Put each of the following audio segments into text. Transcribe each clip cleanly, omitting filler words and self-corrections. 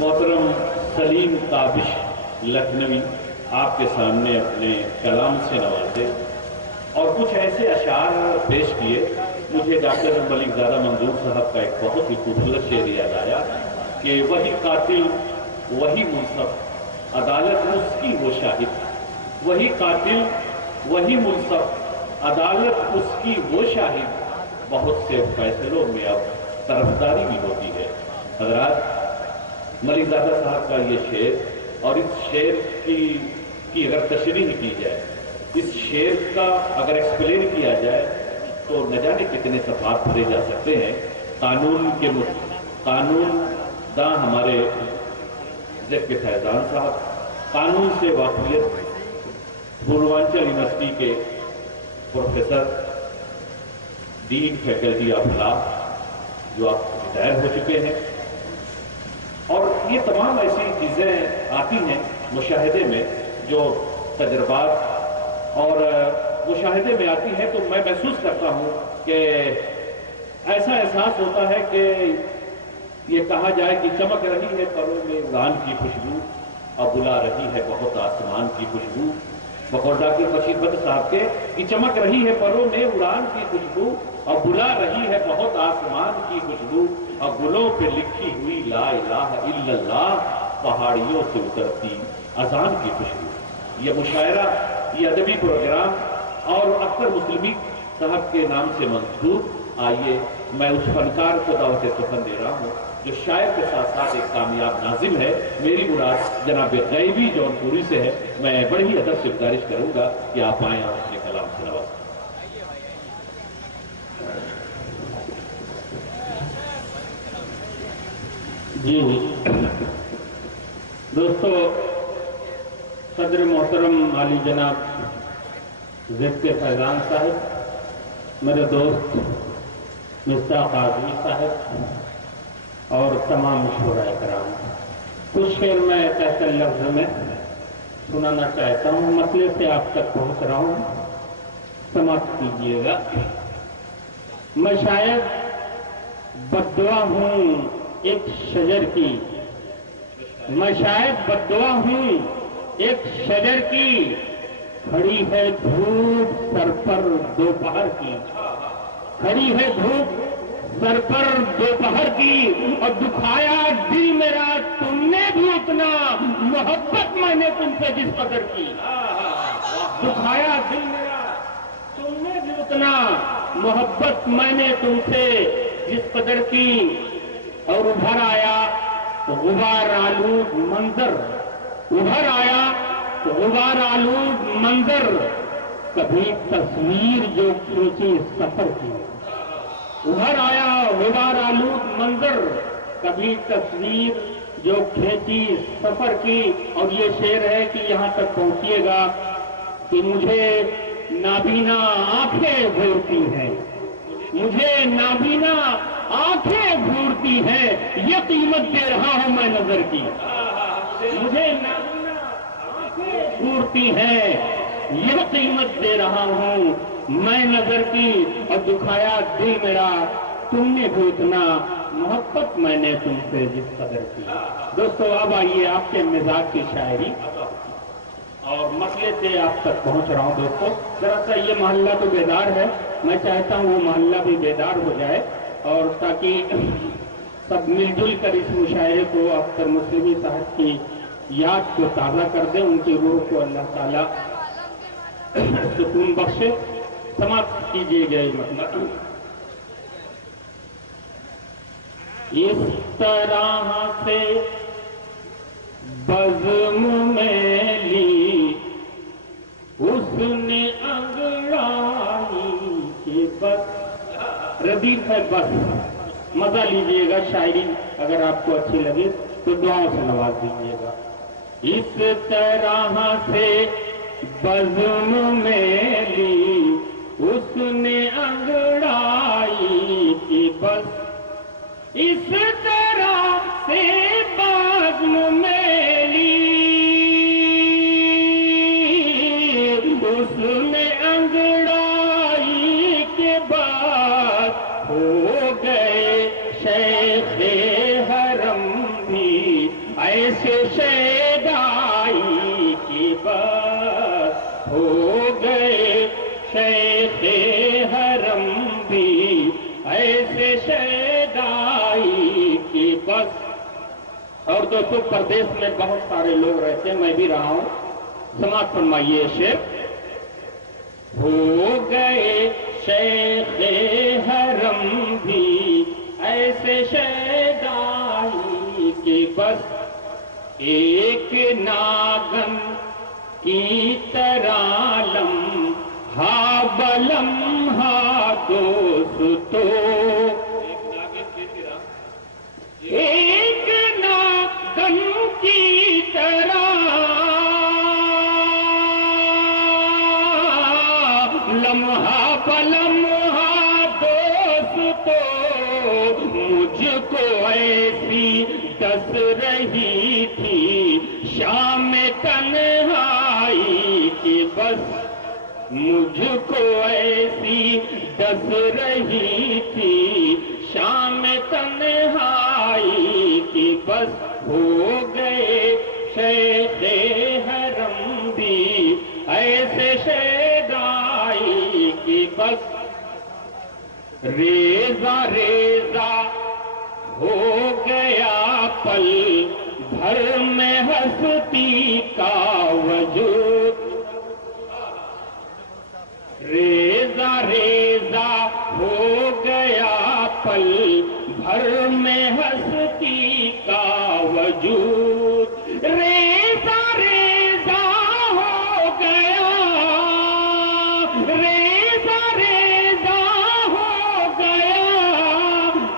محترم سلیم تابش لکھنوی آپ کے سامنے اپنے کلام سے نوازے اور کچھ ایسے اشعار پیش کیے. مجھے ڈاکٹر ملک زادہ منظور صاحب کا ایک بہت ہی خوبصورت شعر یاد آیا کہ وہی قاتل وہی منصف عدالت اس کی وہ شاہد. وہی قاتل وہی منصف عدالت اس کی وہ شاہد. بہت سے فیصلوں میں اب طرفداری بھی ہوتی ہے. حضرات، ملک زادہ صاحب کا یہ شعر اور اس شعر کی اگر تشریح کی جائے، اس شعر کا اگر ایکسپلین کیا جائے تو نہ جانے کتنے صفحات بھرے جا سکتے ہیں. قانون داں ہمارے ذکر فیضان صاحب، قانون سے واقفیت پوروانچل یونیورسٹی کے professor dean faculty of law جو آپ ریٹائر ہو چکے ہیں. اور یہ تمام ایسی چیزیں آتی ہیں مشاہدے میں جو تجربات اور مشاہدے میں آتی ہیں، تو میں محسوس کرتا ہوں کہ ایسا احساس ہوتا ہے کہ یہ کہا جائے کہ چمک رہی ہے پروں میں اڑان کی خوشبو اور بلا رہی ہے بہت آسمان کی خوشبو. بقول ڈاکٹر بشیر بٹ صاحب کے کہ چمک رہی ہے پروں میں اڑان کی خوشبو اور بلا رہی ہے بہت آسمان کی خوشبو اور گلوں پہ لکھی ہوئی لا الہ الا اللہ پہاڑیوں سے اترتی اذان کی خوشبو. یہ مشاعرہ، یہ ادبی پروگرام اور اختر مسلمی صاحب کے نام سے منسوب. آئیے میں اس فنکار کو دعوت سخن دے رہا ہوں جو شاعر کے ساتھ ساتھ ایک کامیاب ناظم ہے. میری مراد جناب غیبی جون پوری سے ہے. میں بڑی ہی ادب سے گزارش کروں گا کہ آپ آئیں اور اپنے کلام سے نوازیں. جی دوستو، صدر محترم علی جناب ذکر فیضان صاحب، میرے دوست مصداق اعظمی صاحب اور تمام شعراء کرام، کچھ شعر میں کہتے لفظ میں سنانا چاہتا ہوں. مسئلے سے آپ تک پہنچ رہا ہوں، سماعت کیجیے گا. میں شاید بددعا ہوں ایک شجر کی، میں شاید بددعا ہوں ایک شجر کی، کھڑی ہے دھوپ سر پر دوپہر کی، کھڑی ہے دھوپ سر پر دوپہر کی، اور دکھایا دل میرا تم نے بھی اتنا، محبت میں نے تم سے جس قدر کی. دکھایا دل میرا تم نے بھی اتنا، محبت میں نے تم سے جس قدر کی. اور ابھر آیا غبار آلود منظر، ابھر آیا غبار آلود منظر، کبھی تصویر جو کھینچی سفر کی. ابھر آیا غبار آلود منظر، کبھی تصویر جو کھینچی سفر کی. اور یہ شعر ہے کہ یہاں تک پہنچیے گا کہ مجھے نابینا آنکھیں گھورتی ہیں، مجھے نابینا آنکھیں گھورتی ہیں، یہ قیمت دے رہا ہوں میں نظر کی. مجھے نابینا آنکھیں گھورتی ہیں، یہ قیمت دے رہا ہوں میں نظر کی. اور دکھایا دل میرا تم نے بھی اتنا، محبت میں نے تم سے جس قدر کی. دوستو اب آئیے آپ کے مزاج کی شاعری اور مسئلے سے آپ تک پہنچ رہا ہوں. دوستو ذرا سا یہ محلہ تو بیدار ہے، میں چاہتا ہوں وہ محلہ بھی بیدار ہو جائے، اور تاکہ سب مل جل کر اس مشاعرے کو اختر مسلمی صاحب کی یاد کو تازہ کر دیں، ان کی روح کو اللہ تعالیٰ سکون بخشے. سماعت کیجیے گئے مطلب. اس طرح سے بزم میں لی اس نے انگڑائی کہ بس، ردیف ہے بس. مزہ لیجئے گا. شاعری اگر آپ کو اچھی لگے تو دعاؤں سے نواز دیجیے گا. اس طرح سے بزم میں لی اس نے انگڑائی کہ بس، اس طرح سے بزم میں لی اس نے انگڑائی کے بعد ہو گئے شیخ حرم بھی ایسے شیدائی کی بس ہو گئے شیخ حرم بھی ایسے شیدائی کی بس. اور دوستو پردیس میں بہت سارے لوگ رہتے ہیں، میں بھی رہا ہوں. سماعت فرمائیے شعر. ہو گئے شیخ حرم بھی ایسے شیدائی کی بس ایک ناگن کی طرح لمحہ بلمحہ دوستو ایک ناگن کی طرح لمحہ بلمحہ دوستو مجھ کو ایسی دس رہی تھی شام تنہائی کی بس مجھ کو ایسی دس رہی تھی شام تنہائی کی بس ہو گئے شیخ حرم بھی ایسے شیدائی کی بس ریزہ ریزہ ہو گیا پل بھر میں ہستی کا وجود ریزہ ریزہ ہو گیا پل بھر میں ہستی کا وجود ریزہ ریزہ ہو گیا ریزہ ریزہ ہو گیا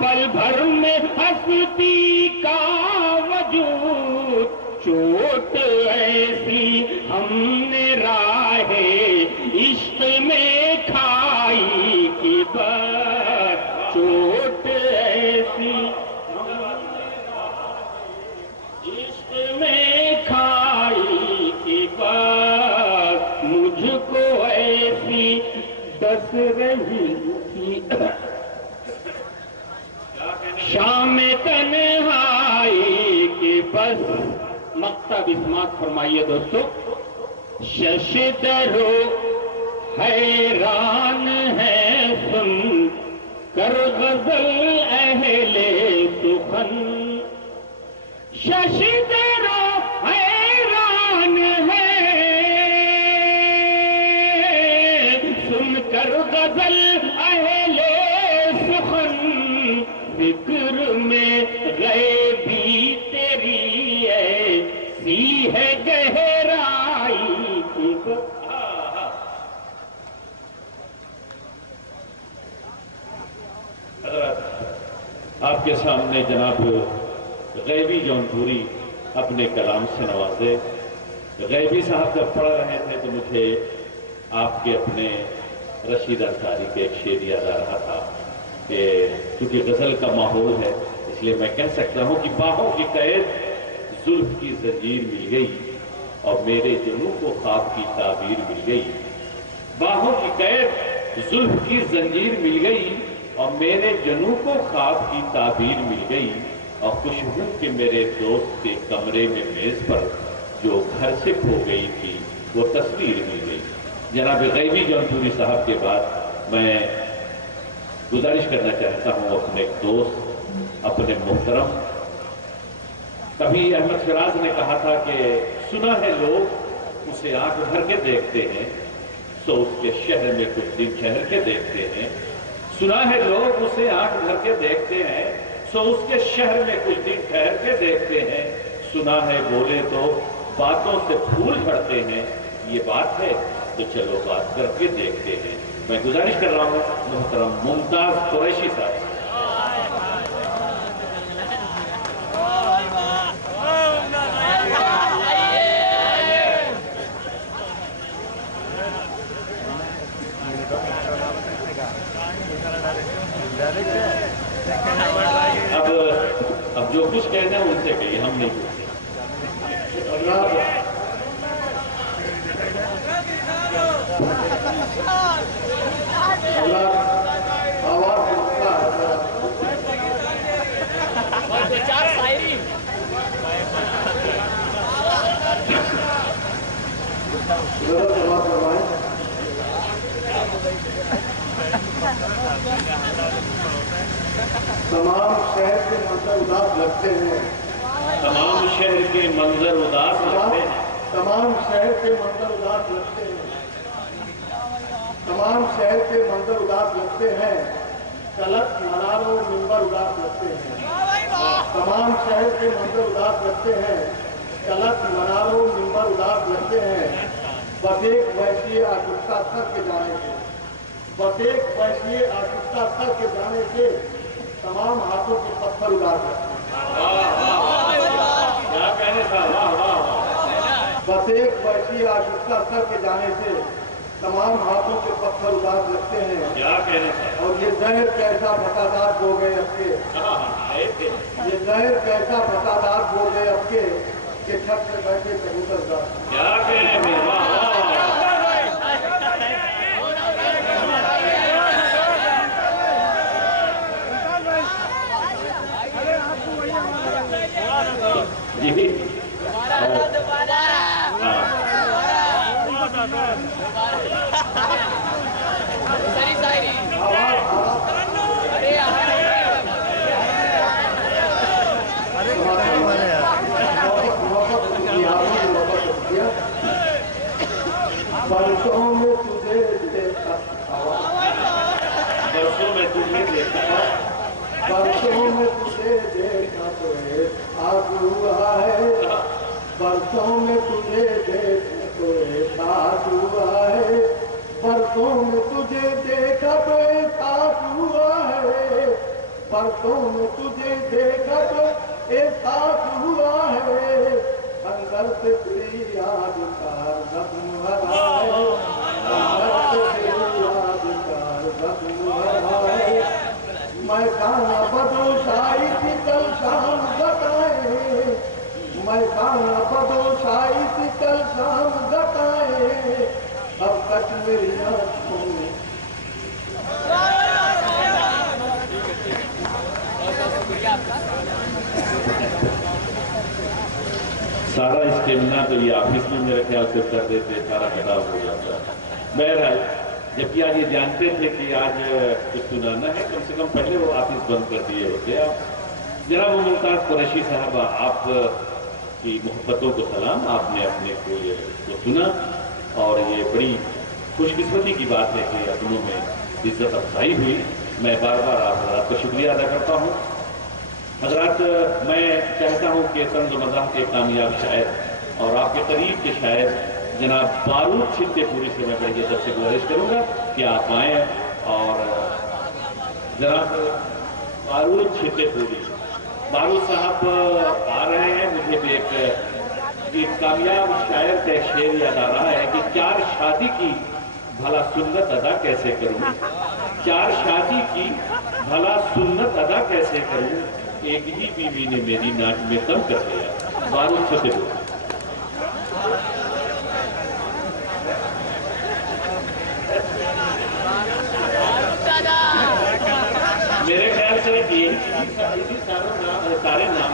پل بھر میں ہستی کا وجود چوٹ ایسی ہم نے راہ عشق میں کھائی کی بس چوٹ ایسی عشق میں کھائی کی بس مجھ کو ایسی دس رہی تھی شام تنہائی کی بس. مقصد اسمات فرمائیے دوستو. ششدرو حیران ہے سن کر غزل اہل سخن ششدرو حیران ہے سن کر غزل اہل سخن فکر میں غیبی تیری ایسی ہے گہرائی کی آپ کے سامنے جناب غیبی جونپوری اپنے کلام سے نوازے. غیبی صاحب جب پڑھ رہے تھے تو مجھے آپ کے اپنے رشید انصاری کے ایک شعر یاد آ رہا تھا کہ کیونکہ غزل کا ماحول ہے اس لیے میں کہہ سکتا ہوں کہ باہوں کی قید زلف کی زنجیر مل گئی اور میرے جنوں کو خواب کی تعبیر مل گئی. باہوں کی قید زلف کی زنجیر مل گئی اور میرے جنوں کو خواب کی تعبیر مل گئی اور خوشبو کے میرے دوست کے کمرے میں میز پر جو گھر سے کھو گئی تھی وہ تصویر مل گئی. جناب غیبی جونپوری صاحب کے بعد میں گزارش کرنا چاہتا ہوں اپنے دوست اپنے محترم. کبھی احمد شیراز نے کہا تھا کہ سنا ہے لوگ اسے آنکھ بھر کے دیکھتے ہیں سو اس کے شہر میں کچھ دن ٹھہر کے دیکھتے ہیں. سنا ہے لوگ اسے آنکھ بھر کے دیکھتے ہیں سو اس کے شہر میں کچھ دن ٹھہر کے دیکھتے ہیں. سنا ہے بولے تو باتوں سے پھول جھڑتے ہیں. یہ بات ہے تو چلو بات کر کے دیکھتے ہیں. میں گزارش کر رہا ہوں محترم ممتاز قریشی صاحب. اب جو کچھ کہنا ہے ان سے کہیے، ہم نہیں کہتے. چار तमाम शहर के मंजर उदास लगते हैं, तमाम शहर के मंजर उदास लगते हैं, तमाम शहर के मंजर उदास लगते हैं, तमाम शहर के मंजर उदास लगते हैं, तलक मनारों मिंबर उदास लगते हैं, तमाम शहर के मंजर उदास लगते हैं, तलक मनारों मिंबर उदास लगते हैं। बस एक वैसी आशुक्ता स्तर के जाने से, बस एक वैसी आशुक्ता स्तर के जाने से तमाम हाथों के पत्थर उदास लगते हैं। क्या कहने था, वाह वाह वाह। बस एक वैसी आशुक्ता स्तर के जाने से तमाम हाथों के पत्थर उदास लगते हैं। क्या कहने था। और ये जहर कैसा फसादात हो गए अब के, ये जहर कैसा फसादात हो गए अब के छत से बैठे कबूतर का। क्या कहने में, वाह वाह। जी बरसों में तुझे देखा, बरसों में तुझे देखा, बरसों में तुझे देखा तो एहसास हुआ है, बरसों में तुझे देखा तो एहसास हुआ है, बरसों में तुझे देखा तो एहसास हुआ है, बरसों में तुझे देखा तो एहसास हुआ है। अंदर से तेरी याद का जख्म भरा है, अंदर से तेरी याद का जख्म भरा है। मैं गाना बदोशाई थी कल शाम जताए, मैं गाना बदोशाई थी कल शाम जताए, अब तक मेरी आँखों में सारा स्टेमिना तो ये ऑफिस में मेरे ख्याल से कर देते, सारा खराब हो जाता। बहरहाल जबकि आज ये जानते थे कि आज कुछ सुनाना है, कम से कम पहले वो ऑफिस बंद कर दिए होते। आप जनाब मुमताज कुरैशी साहबा, आप की मोहब्बतों को सलाम, आपने अपने को ये को सुना और ये बड़ी खुशकिस्मती की बात है कि अपनों में इज्जत अफजाई हुई। मैं बार बार आप हजरात का शुक्रिया अदा करता हूँ। हजरात, मैं चाहता हूँ कि तंज़ मज़ाह के कामयाब शायर और आपके करीब के शायर जनाब बारूद छित्तेपुरी से मैं बड़ी अदब से गुजारिश करूँगा कि आप आएँ और जनाब बारूद छित्तेपुरी, बारूद साहब आ रहे हैं। मुझे भी एक कामयाब शायर का शेर याद आ रहा है कि चार शादी की भला सुन्नत अदा कैसे करूँ, चार शादी की भला सुन्नत अदा कैसे करूँ, एक ही बीवी ने मेरी नाच में कम कर दिया। बारूद छित्तेपुरी। मेरे ख्याल से सारे नाम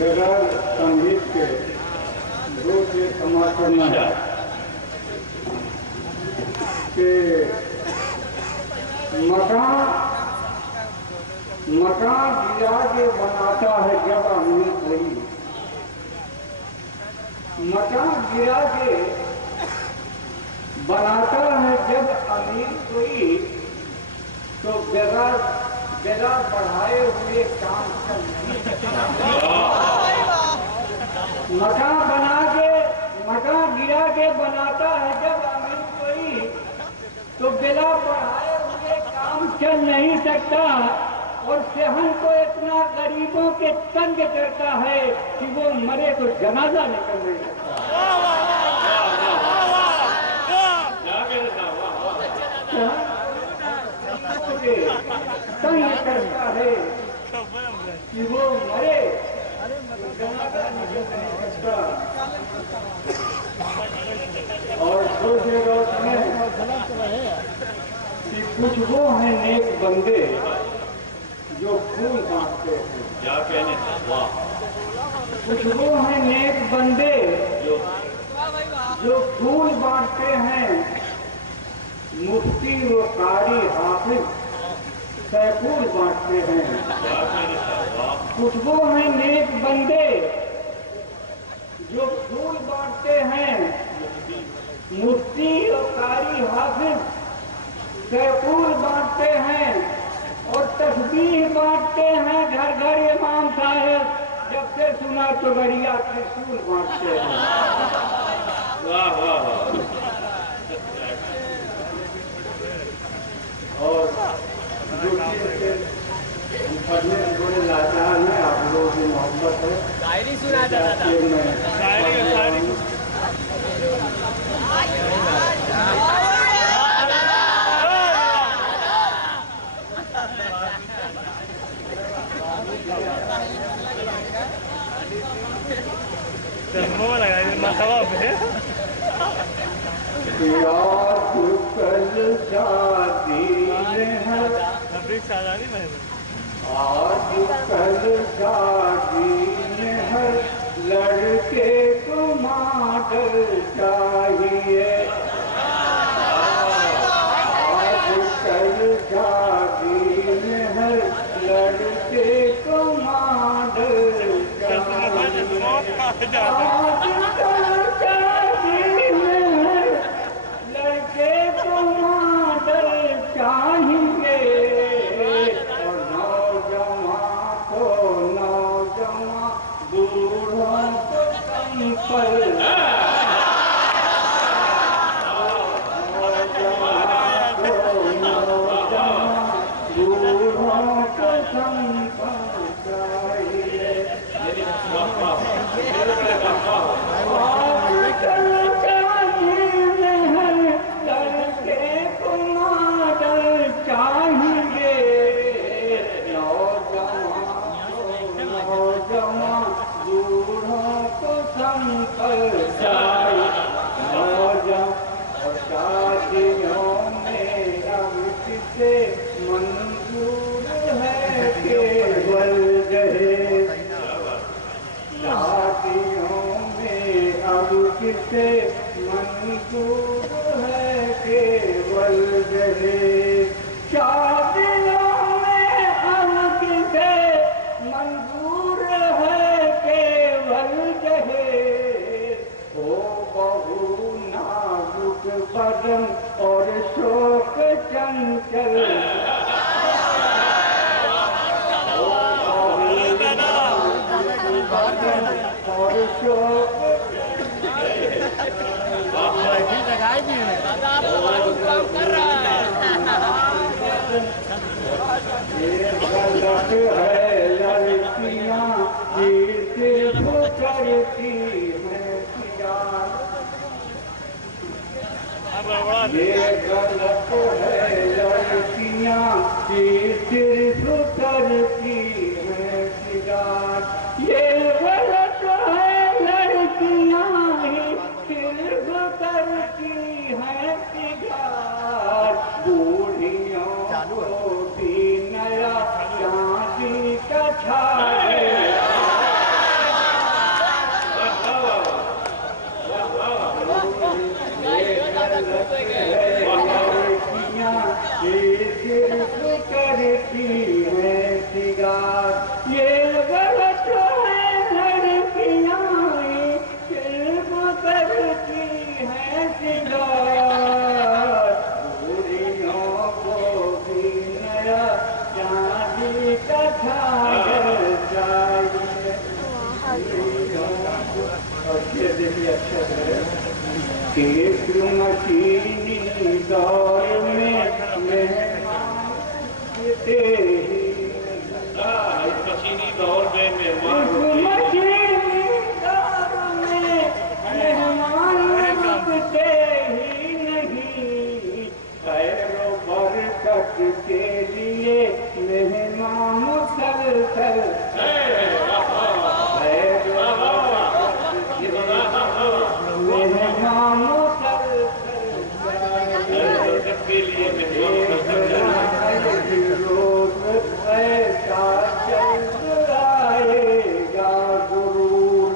बगैर संगीत के दो से समाज करना है कि मकान गिरा के बनाता है जब अमीर कोई, मकान गिरा के बनाता है जब अमीर कोई, तो बेगा बढ़ाए हुए काम कर नहीं सकता। मकान गिरा के बनाता है जब अमीर कोई, तो बेला बढ़ाए हुए काम चल नहीं सकता। और सहन को इतना गरीबों के तंग करता है कि वो मरे तो जनाजा निकल नहीं सकता। तंग करता है कि वो मरे तो जनाजा निकल नहीं सकता। और सोचेगा कि कुछ वो हैं नेक बंदे जो फूल बांटते हैं। क्या कहने, वाह। कुछ वो हैं नेक बंदे जो फूल बांटते हैं, मुफ्ती व कारी हाफिज सैफूल बांटते हैं। कुछ वो हैं नेक बंदे जो फूल बांटते हैं। मुफ्ती और कारी हाफिज सैफूल बांटते हैं और तस्बीह बांटते हैं। घर घर इमाम साहब जब से सुना तो बढ़िया त्रिशूल बांटते हैं। वाह वाह वाह। और जो चीज पढ़ने में थोड़े लाचार हैं, आप लोगों की मोहब्बत है। शायरी सुना था दादा। आज कल शादी में हर लड़के को मॉडल चाहिए। आज कल शादी में हर लड़के को मॉडल चाहिए। आज कल शादी में हर लड़के को मॉडल चाहिए। बूढ़ों को संपल बूढ़ों को संपल चाहिए। लड़के को मॉडल चाहिए। नौजवान बूढ़ों को संपल चाहिए। नौजवान और शादियों में अब किसे मंजूर है केवल दहेज। शादियों में अब किसे मंजूर है केवल दहेज। शादियों में अब किसे मंजूर है केवल दहेज। हो बहू नाजुक बदन और शोक चंचल। हो बहू नाजुक बदन और शोक ये गलत है लड़कियां सिर्फ करती हैं प्यार। ये गलत है लड़कियां सिर्फ करती हैं प्यार। ये गलत है लड़कियां ही सिर्फ करती हैं प्यार। बूढ़ियों को भी नया चांदी का छाया। लड़कियां सिर्फ करती हैं सिगार। ये गलत है लड़कियां सिर्फ करती हैं सिगार। बूढ़ियों को भी नया चांदी का छाया चाहिए। और ये देखिए अच्छा है कि मशीनी दौर में मेहमान मशीनी दौर में मेहमान मशीनी दौर में मेहमान रुकते ही नहीं। खैरो बरकत के लिए मेहमान मुसलसल। मेहमान रोज ऐसा चल आएगा गुरूर।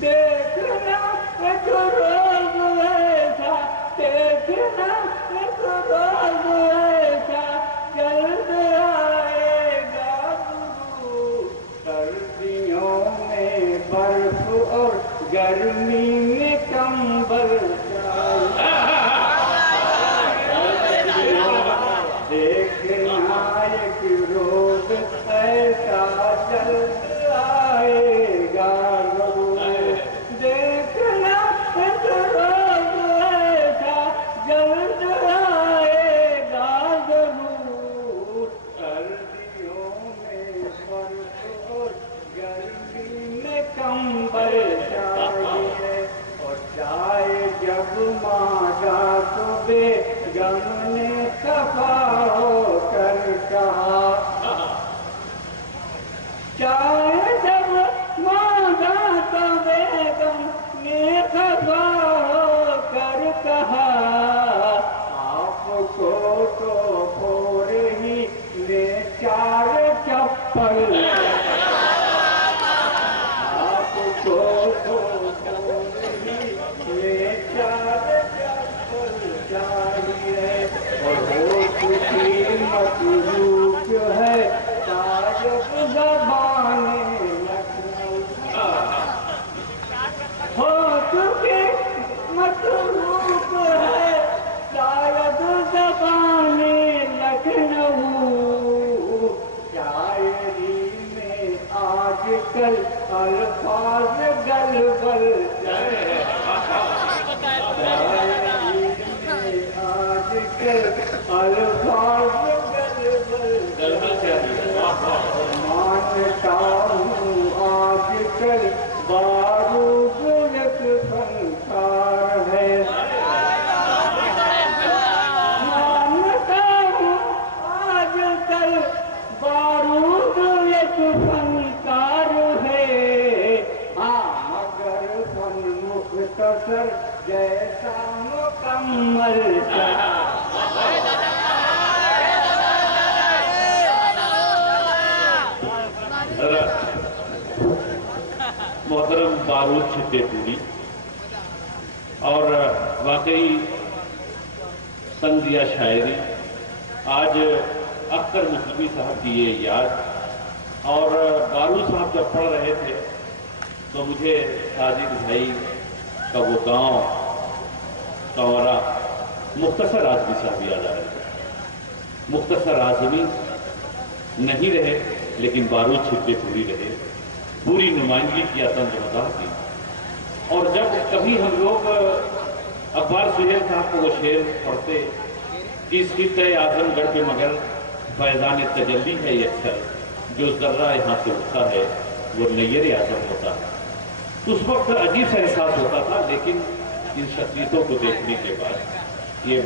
देखना जो रोज ऐसा देखना एक रोज ऐसा जल्द आएगा जरूर, देखना एक रोज ऐसा जल्द आएगा जरूर। सर्दियों में बर्फ और गर्मी में कंबल चाहिए, और चाय जब मांगा तो बेगम ने खफा होकर कहा, चाय जब मांगा तो बेगम ने खफा होकर कहा, आपको तो फोर ही ले 4 चप्पल, आपको तो फोर ही ले 4 चप्पल चाहिए, और हो चुकी मखलूक है शायद ज़बाने लखनऊ, हो चुकी मखलूक है शायद ज़बाने लखनऊ। शायरी में आजकल अल्फाज गलबल शायरी में आजकल अल्फाज गलबल मानता हूँ आजकल बारूद एक फनकार है, मानता हूँ आजकल बारूद एक फनकार है। हाँ मगर फन मुख्तसर जैसा मुकम्मल मोहतरम बारूद छिद्देपुरी, और वाकई तंज़िया शायरी आज अख्तर मुसलमी साहब की ये याद, और बारूद साहब जब पढ़ रहे थे तो मुझे साजिद भाई का वो गांव कंवरा मुख्तसर आज़मी साहब याद आ रहे थे। मुख्तसर आज़मी नहीं रहे लेकिन बारूद छिद्देपुरी रहे, पूरी नुमाइंदगी किया तंज़ की। और जब कभी हम लोग अकबर सुहेल साहब को वो शेर पढ़ते कि इस खित्ते आजमगढ़ पे मगर फैज़ान तजल्ली है ये अक्सर, जो जर्रा यहाँ से उठता है वो नैयर आजम होता है, तो उस वक्त अजीब सा एहसास होता था। लेकिन इन शख्सियतों को देखने के बाद ये